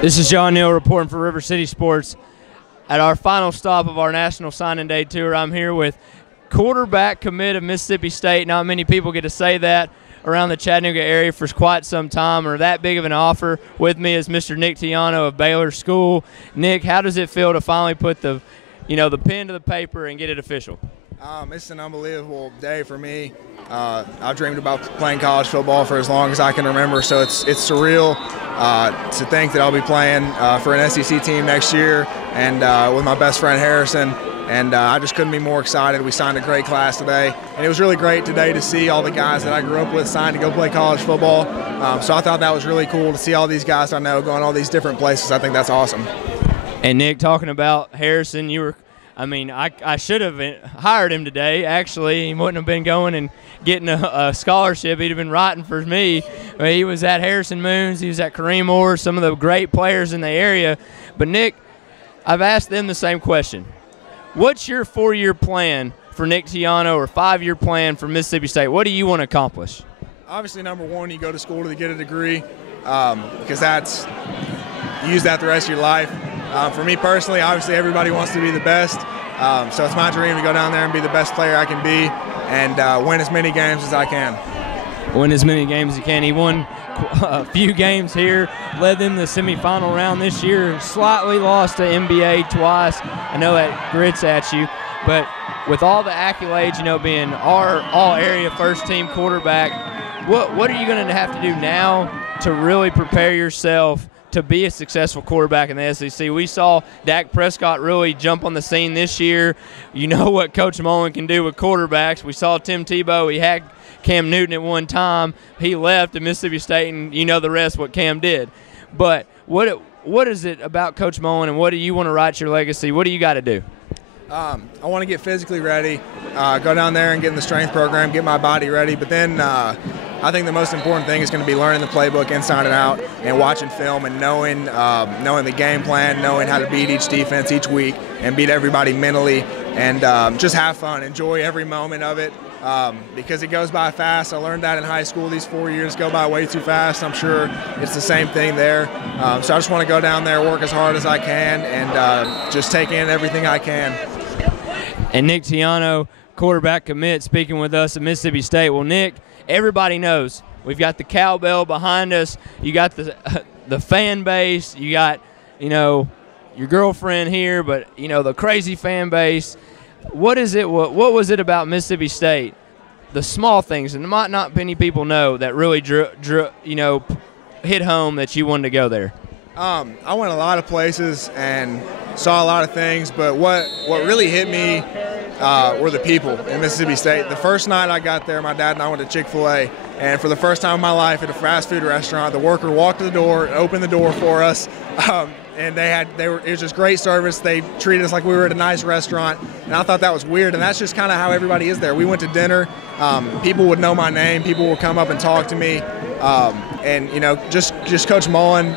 This is John Neal reporting for River City Sports. At our final stop of our National Signing Day tour, I'm here with quarterback commit of Mississippi State. Not many people get to say that around the Chattanooga area for quite some time, or that big of an offer. With me is Mr. Nick Tiano of Baylor School. Nick, how does it feel to finally put the pen to the paper and get it official? It's an unbelievable day for me. I've dreamed about playing college football for as long as I can remember, so it's surreal to think that I'll be playing for an SEC team next year and with my best friend Harrison, and I just couldn't be more excited. We signed a great class today, and it was really great today to see all the guys that I grew up with sign to go play college football. So I thought that was really cool to see all these guys I know going all these different places. I think that's awesome. And Nick, talking about Harrison, I should have hired him today. Actually, he wouldn't have been going and getting a scholarship. He'd have been writing for me. He was at Harrison Moons. He was at Kareem Orr, some of the great players in the area. But, Nick, I've asked them the same question. What's your 4-year plan for Nick Tiano or 5-year plan for Mississippi State? What do you want to accomplish? Obviously, number one, you go to school to get a degree because you use that the rest of your life. For me personally, obviously everybody wants to be the best, so it's my dream to go down there and be the best player I can be and win as many games as I can. Win as many games as you can. He won a few games here, led them to the semifinal round this year, slightly lost to NBA twice. I know that grits at you, but with all the accolades, being our all-area first-team quarterback, what are you going to have to do now to really prepare yourself to be a successful quarterback in the SEC? We saw Dak Prescott really jump on the scene this year. You know what Coach Mullen can do with quarterbacks. We saw Tim Tebow. He had Cam Newton at one time. He left at Mississippi State, and you know the rest what Cam did. But what is it about Coach Mullen, and what do you want to write your legacy? What do you got to do? I want to get physically ready, go down there and get in the strength program, get my body ready. But then I think the most important thing is going to be learning the playbook inside and out and watching film and knowing the game plan, knowing how to beat each defense each week and beat everybody mentally and just have fun, enjoy every moment of it because it goes by fast. I learned that in high school. These 4 years go by way too fast. I'm sure it's the same thing there. So I just want to go down there, work as hard as I can, and just take in everything I can. And Nick Tiano, quarterback commit, speaking with us at Mississippi State. Well, Nick, everybody knows we've got the cowbell behind us. You got the fan base. You got, your girlfriend here, but, the crazy fan base. What is it? What was it about Mississippi State, the small things, and might not many people know, that really hit home that you wanted to go there? I went a lot of places and saw a lot of things, but what really hit me were the people in Mississippi State. The first night I got there, my dad and I went to Chick-fil-A, and for the first time in my life at a fast food restaurant, the worker walked to the door and opened the door for us, and it was just great service. They treated us like we were at a nice restaurant, and I thought that was weird, and that's just kind of how everybody is there. We went to dinner. People would know my name. People would come up and talk to me, and just Coach Mullen.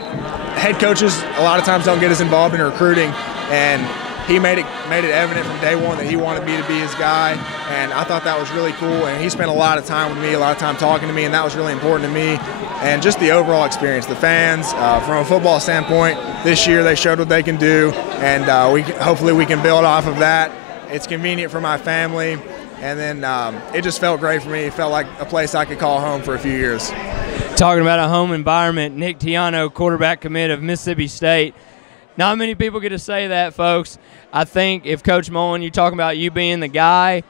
Head coaches a lot of times don't get as involved in recruiting, and he made it evident from day one that he wanted me to be his guy, and I thought that was really cool. And he spent a lot of time with me, a lot of time talking to me, and that was really important to me. And just the overall experience, the fans, from a football standpoint, this year they showed what they can do, and hopefully we can build off of that. It's convenient for my family, and then it just felt great for me. It felt like a place I could call home for a few years. Talking about a home environment, Nick Tiano, quarterback commit of Mississippi State. Not many people get to say that, folks. I think if Coach Mullen, you're talking about you being the guy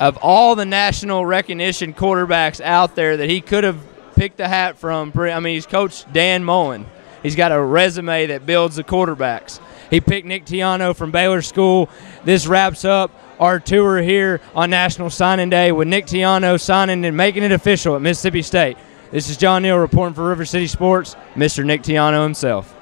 of all the national recognition quarterbacks out there that he could have picked the hat from. He's coached Dan Mullen. He's got a resume that builds the quarterbacks. He picked Nick Tiano from Baylor School. This wraps up our tour here on National Signing Day with Nick Tiano signing and making it official at Mississippi State. This is John Neal reporting for River City Sports, Mr. Nick Tiano himself.